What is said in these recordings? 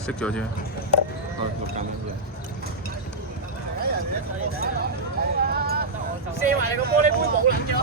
熄咗啫。錄緊嘅。射埋你個玻璃杯冇撚咗。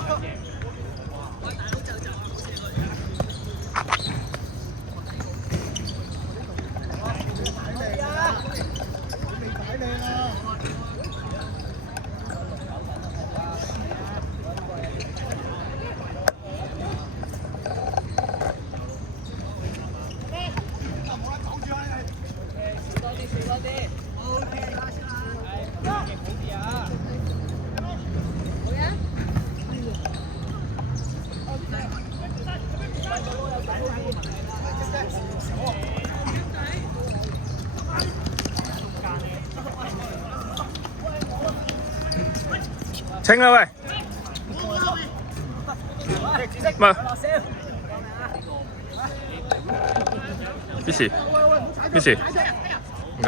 清啦喂！唔係，幾時？幾時？唔該。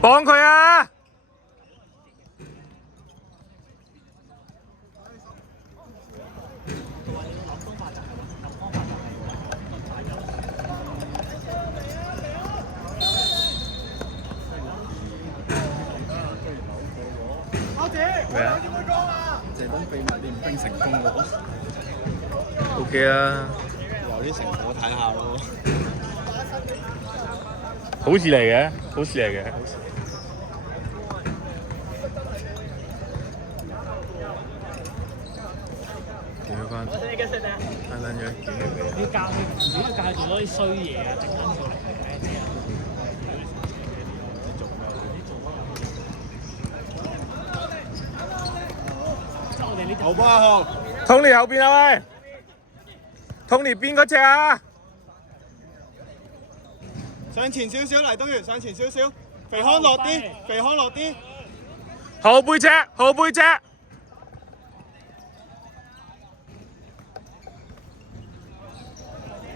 幫佢啊！咩啊？謝東秘密練兵成功喎。OK 啊，有啲成果睇下咯。好事嚟嘅，好事嚟嘅。幾多番？單單樣幾多你教佢，如果教佢做多啲衰嘢啊，突然間做嚟好波啊浩！Tony 後邊啊喂！Tony 邊嗰隻啊？上前少少，黎東源上前少少，肥康落啲，肥康落啲。後背脊，後背脊。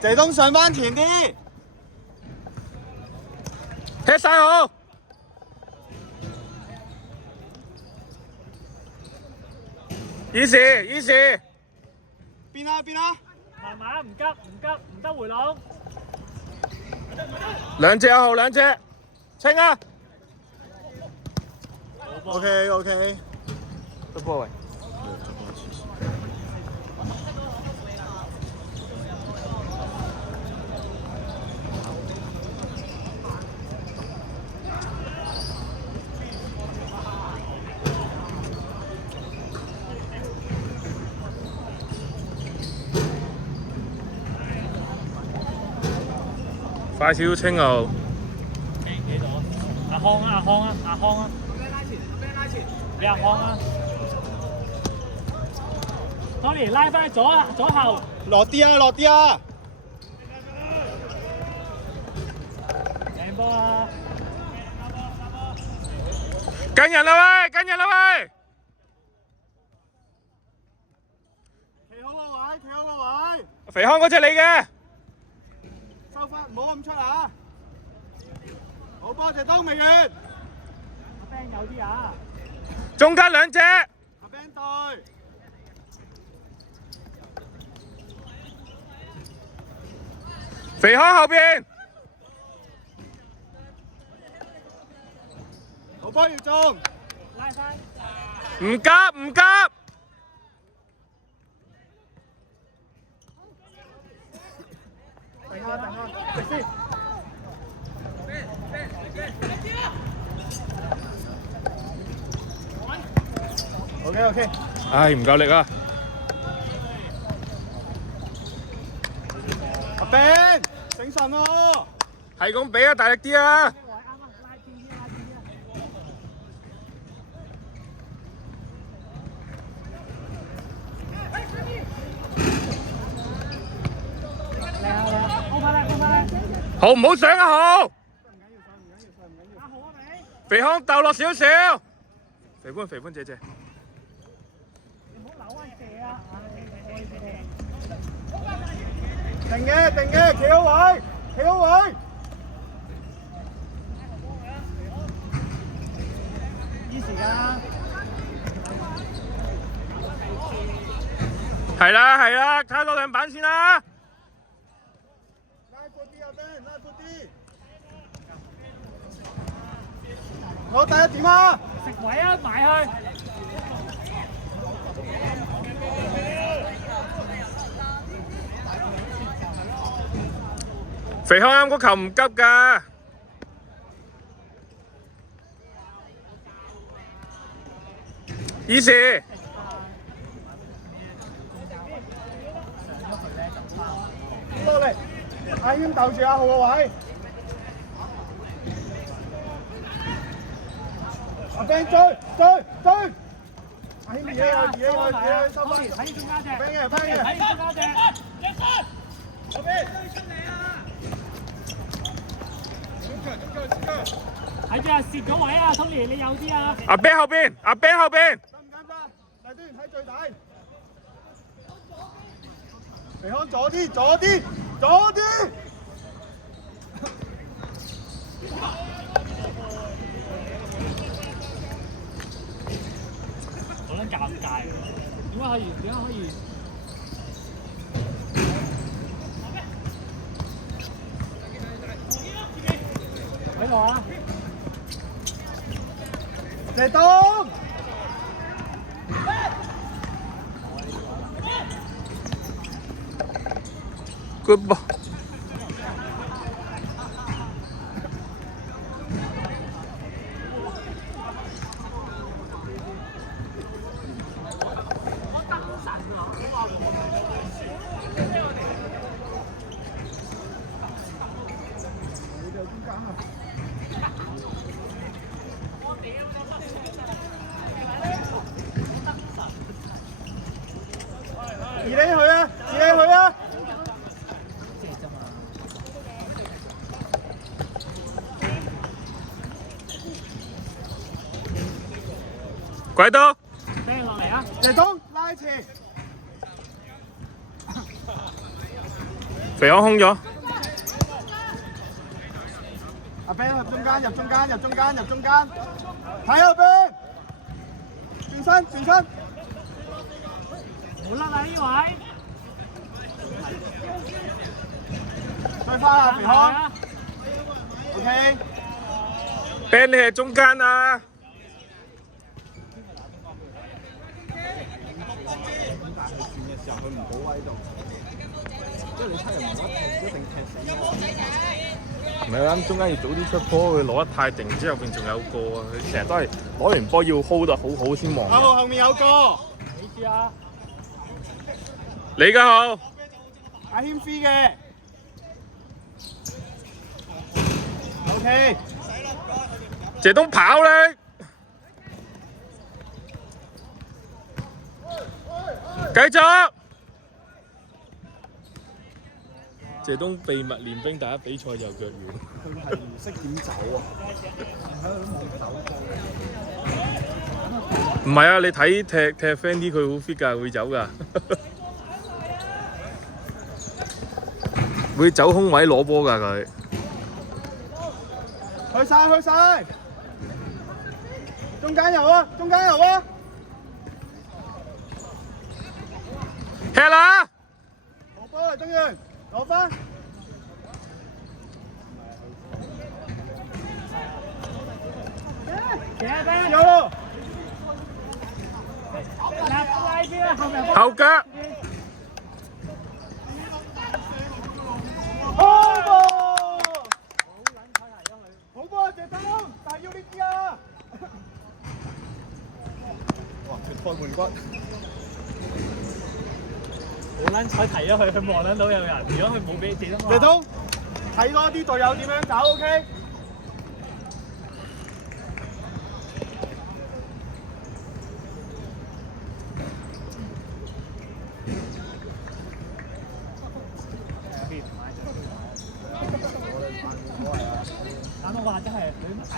謝東上翻前啲。踢晒好。easy。邊啊邊啊！慢慢，唔急回籠。兩隻後，兩隻，清啊 ！OK。得波喂。快少少清後。幾度啊？阿康啊，阿康啊，阿康啊！你阿康啊！Tony 拉翻左後。落啲啊，落啲啊！靚波啊！跟人啦喂，跟人啦喂！企好個位，企好個位。肥康嗰隻你嘅。收翻，唔好咁出啊！好波隻都未完。阿 Ben 有啲啊！中間兩隻。阿 Ben 對。肥康後邊。好波要中。拉翻。唔急唔急。等下，直先。OK。唉，唔夠力啊！阿 Ben，醒神喎！係咁俾啊，大力啲啊！好唔好上啊好？肥康鬥落少少。肥歡姐姐。定嘅，企好位，企好位。依時間。係啦，睇多兩板先啦。拉闊啲啊 Ben， 拉闊啲。攞第一點啊！食位啊，埋去。肥康啱嗰球唔急㗎。Easy。落嚟，阿謙鬥住阿浩個位。阿 Ben 追！阿謙移去，收翻。睇中間隻。睇中間隻。阿 Ben。睇住啊，蝕咗位啊 ，Tony 你有啲啊。阿 Ben 後邊。得唔得？大隊員睇最大。肥康左啲。好撚尷尬喎，點解可以？喺度啊！謝東。Good ball。自己去啊！鬼刀。掟落嚟啊！謝東拉前。肥康空咗。阿 Ben 入中間，睇下 Ben， 轉身，好甩啊呢位！退翻啊肥康 ，OK。Ben 你係中間啊！唔係啱中間要早啲出波，佢攞得太定，之後邊仲有個啊！佢成日都係攞完波要 hold 得好好先望。後面有個。你知啊？你嘅號。阿謙飛嘅。OK。謝東跑你，繼續。謝東秘密練兵，第一比賽就腳軟。佢係唔識點走啊！唔係啊，你睇踢 friend 啲佢好 fit 㗎，會走㗎，會走空位攞波㗎佢。去晒去晒，中間有啊，中間有啊！踢啦！攞波嚟，東源，攞分。有咯。拉啲啦，後面後腳。好波！好波啊，謝東，但係要呢啲啊！哇，脫開換骨。好撚彩提咗佢，佢望得到有人。如果佢冇俾謝東，謝東睇多啲隊友點樣走 ，OK？啱我話真係佢大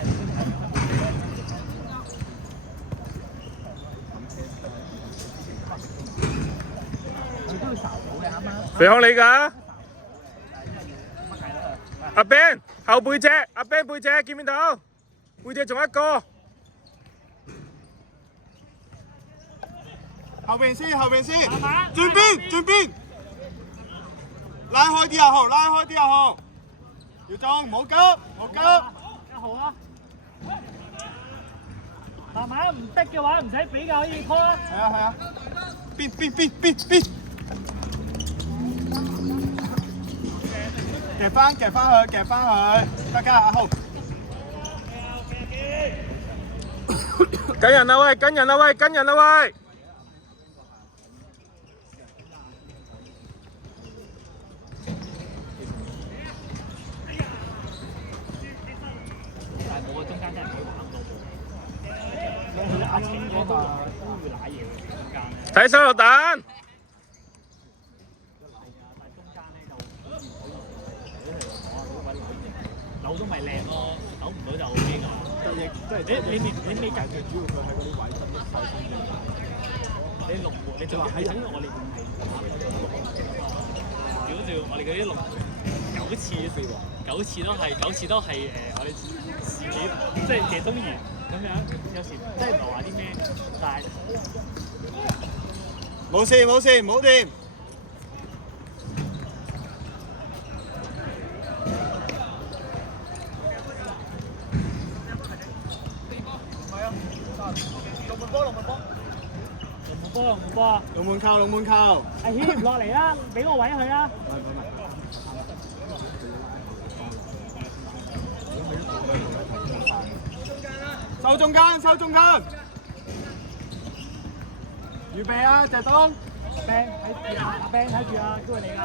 佢都要受到嘅啱啱。肥康你㗎？阿 Ben 後背脊，阿 Ben 背脊見唔見到？背脊仲一個。後邊先，後邊先，轉邊，轉邊，拉開啲阿豪，拉開啲阿豪，要中，唔好急，唔好急。一號啊！慢慢唔逼嘅話，唔使比較可以拖啦。係啊係啊，邊，夾翻佢，加阿豪。跟人啦喂，跟人啦喂，跟人啦喂！但係冇啊，中間真係唔可以玩到。我覺得阿清哥都會揦嘢嘅中間。睇手榴彈。扭都咪靚咯，扭唔到就 O K 㗎嘛。你未計佢主要佢喺嗰啲位執得細先嘅。你龍門，你仲喺等我哋唔係屌住我哋嗰啲龍門9次都係我哋自己即係謝東源咁樣，有時即係唔係話啲咩，但係冇事，唔好掂。龍門靠。阿軒落嚟啦，俾個位佢啦。收中間。預備啊，謝東。Ben 睇住啊，阿 Ben 睇住啊，都係你㗎。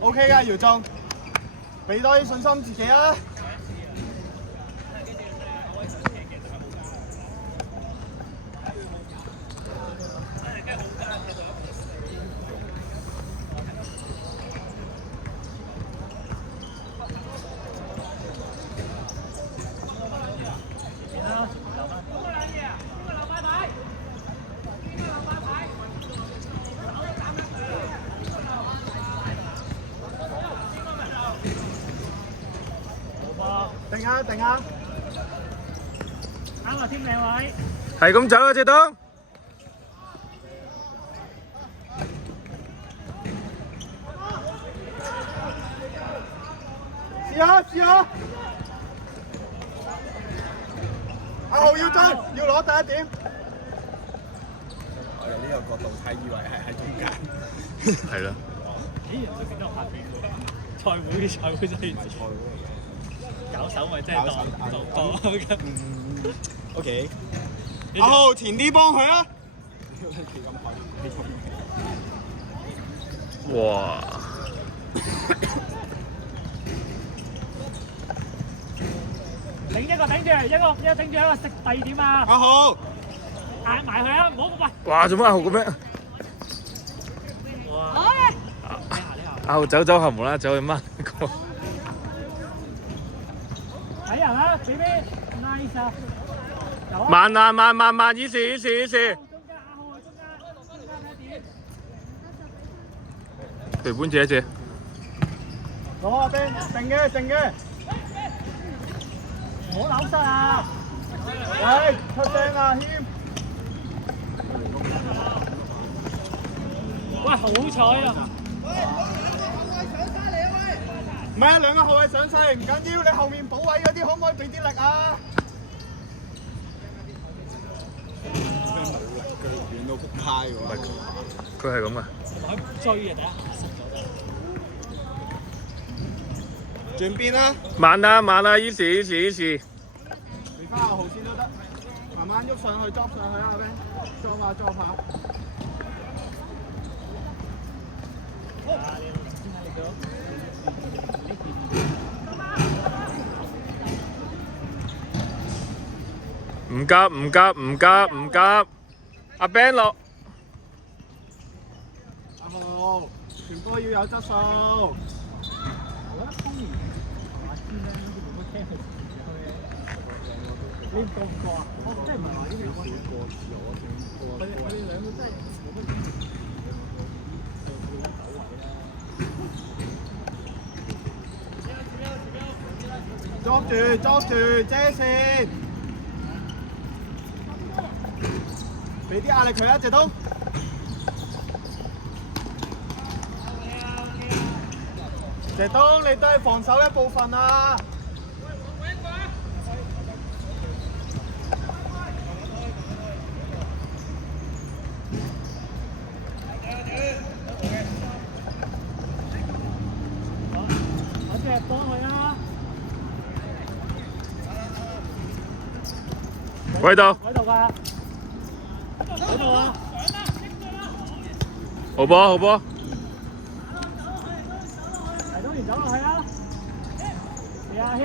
OK 㗎，姚總，俾多啲信心自己啊！定啊！啱啊，添靚位。係咁走啊，謝東。試下。阿豪要追，要攞第一點。我由呢個角度睇，以為係喺中間。係啦。咦？人哋變咗下邊喎。賽會真係賽會。搞手咪真係當多嘅。OK。阿豪前啲幫佢啊！哇！頂一個頂住，一個頂住一個食第二點啊！阿豪，壓埋佢啊！唔好喂！哇！做乜阿豪咁樣？哇！阿豪走走後無啦啦走去掹個。睇人啦，俾咩 nice 啊！有啊！慢啊慢慢慢，依時依時依時。中間阿豪中間睇點？陪搬姐姐。攞阿邊，靜嘅靜嘅。唔好扭實啊！喂，出聲啊，謙！喂，好彩啊！唔係啊，兩個後衞上晒嚟唔緊要，你後面補位嗰啲可唔可以俾啲力啊？遠到仆街喎！佢係咁啊！佢唔追啊，第一下失咗啫。轉邊啦！慢啊慢啊，依時依時依時。你翻阿豪先都得，慢慢喐上去，捉上去啦，阿 Ben，裝下裝下。唔急唔急唔急唔急，阿 Ben 落。阿豪，全波要有質素。你覺唔覺啊？我真係唔係話呢兩個過自我佢哋兩個真係冇乜捉住捉住，遮線。俾啲壓力佢啊，謝東。謝東，你都係防守一部分啊！我隻幫佢啦，位度，喺度㗎，喺度啊！好波好波。黎東元走落去啊！係啊，軒。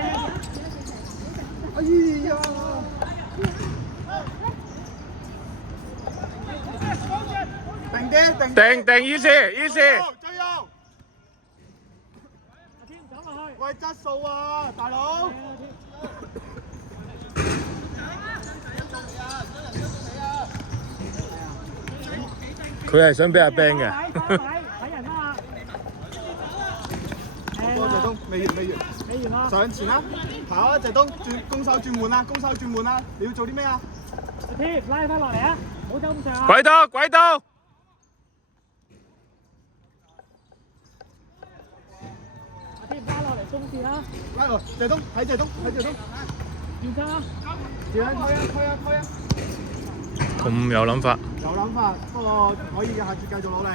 哎呀！定啲，定啲。定依時依時。最右。阿天走落去。喂，質素啊，大佬！佢係想俾阿 Ben 嘅。睇人啊！多謝東，未完未完。未完啊！上前啦，跑啊！謝東轉攻守轉換啦，攻守轉換啦，你要做啲咩啊？阿天拉翻落嚟啊！唔好走咁上啊！軌道軌道。阿天拉落嚟中線啦！拉落，謝東睇謝東睇謝東，轉身啦！轉啊推啊推啊推啊！咁有諗法。有諗法，不過可以下次繼續努力。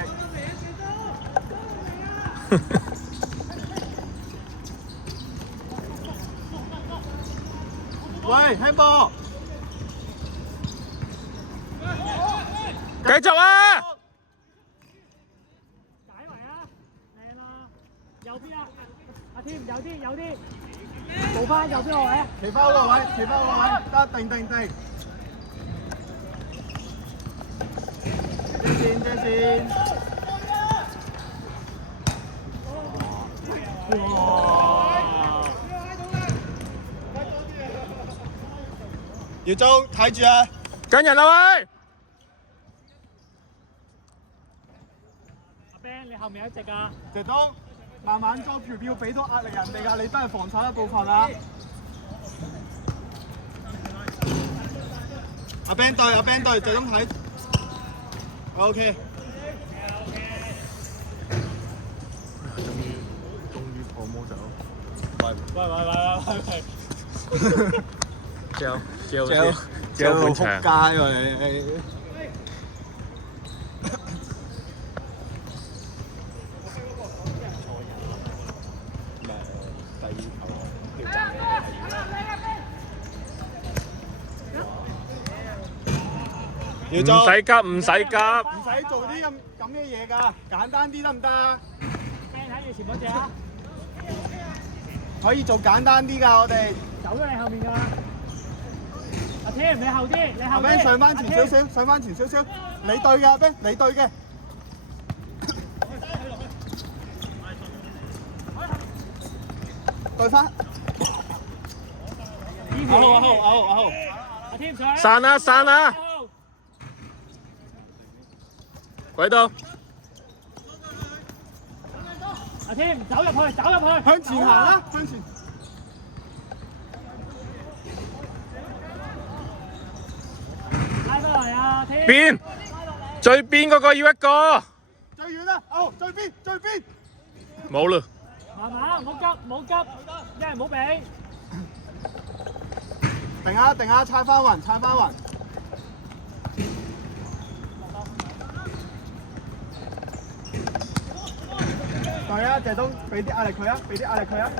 喂，handball，繼續啊！解圍啊！靚啦！右邊啊！阿天有啲，做翻右邊個位啊！企翻嗰個位，企翻嗰個位，得定。遮線。哇！耀宗睇住啊！緊人啦喂！阿 Ben，你後面有一隻㗎。謝東，慢慢捉條票，俾多壓力人哋㗎，你都係防守一部分啊！阿 Ben 對，謝東睇。OK。終於破魔走。喂！膠本場。仆街喎你。要唔使急，唔使急。唔使做啲咁嘅嘢㗎，簡單啲得唔得啊？睇住前嗰隻啊！可以做簡單啲㗎，我哋。走咗你後面㗎。阿添，你後啲，你後阿 Ben 上翻前少少，上翻前少少。你對嘅，阿 Ben，你對嘅。對翻。好。阿添上。散啦，散啦。鬼到。阿添，走入去，走入去。向前行啦，向前。拉過嚟啊，添。邊？最邊嗰個要一個。最遠啦，最邊，最邊。冇啦。慢慢，唔好急，唔好急，一係唔好俾。定下，撐翻雲，撐翻雲。對啊，謝東，俾啲壓力佢啊，俾啲壓力佢啊。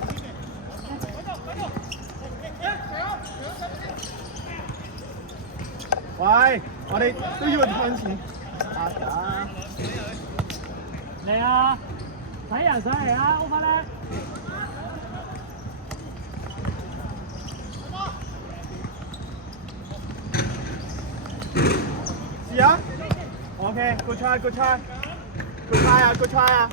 喂，我哋都要向前。嚟啊！睇人上嚟啊 ，open 咧。試下。OK，good try，good try，good try 啊，good try 啊。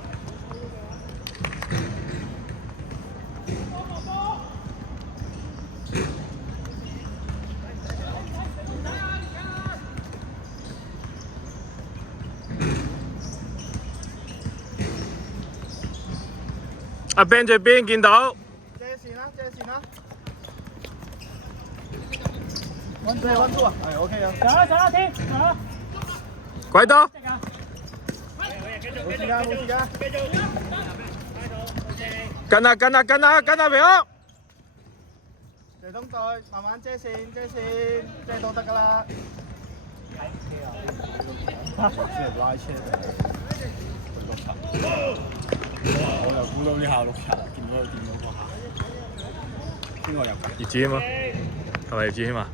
阿 Ben 最邊見到。遮線啦，遮線啦。穩住啊，係 OK 啊。上啦，添，上啦。鬼多。冇時間。跟啊，平屋。謝東隊，慢慢遮線，遮到得㗎啦。拉車。我又估到呢下6下，見到邊個入㗎？葉子謙啊，係咪葉子謙啊？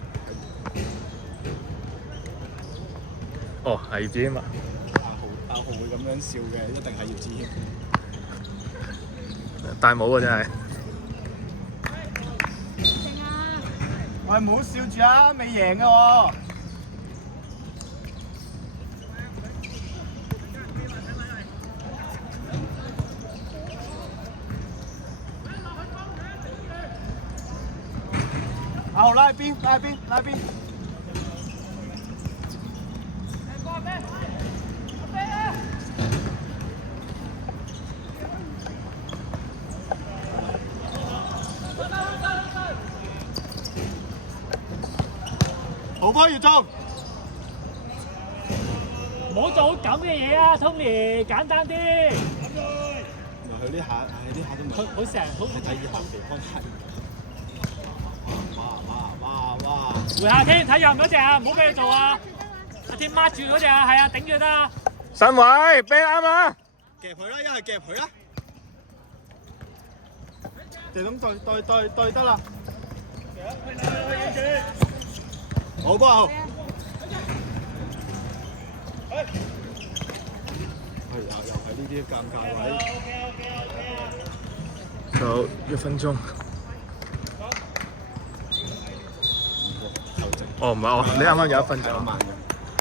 哦，係葉子謙啊。阿豪會咁樣笑嘅，一定係葉子謙。戴帽啊，真係。喂，唔好笑住啊，未贏㗎喎。阿豪拉邊。好波要中。唔好做咁嘅嘢啊 ，Tony，簡單啲。佢呢下都唔係。佢成日好。係第二下地方係。哇！回下添，睇右嗰隻啊，唔好俾佢做啊！阿添抹住嗰隻啊，係啊，頂住得啊！身位，Ben啱啊！夾佢啦，一係夾佢啦。謝東對得啦。好波後。又係呢啲尷尬位。仲有1分鐘。哦，唔係哦，你啱啱有1分鐘。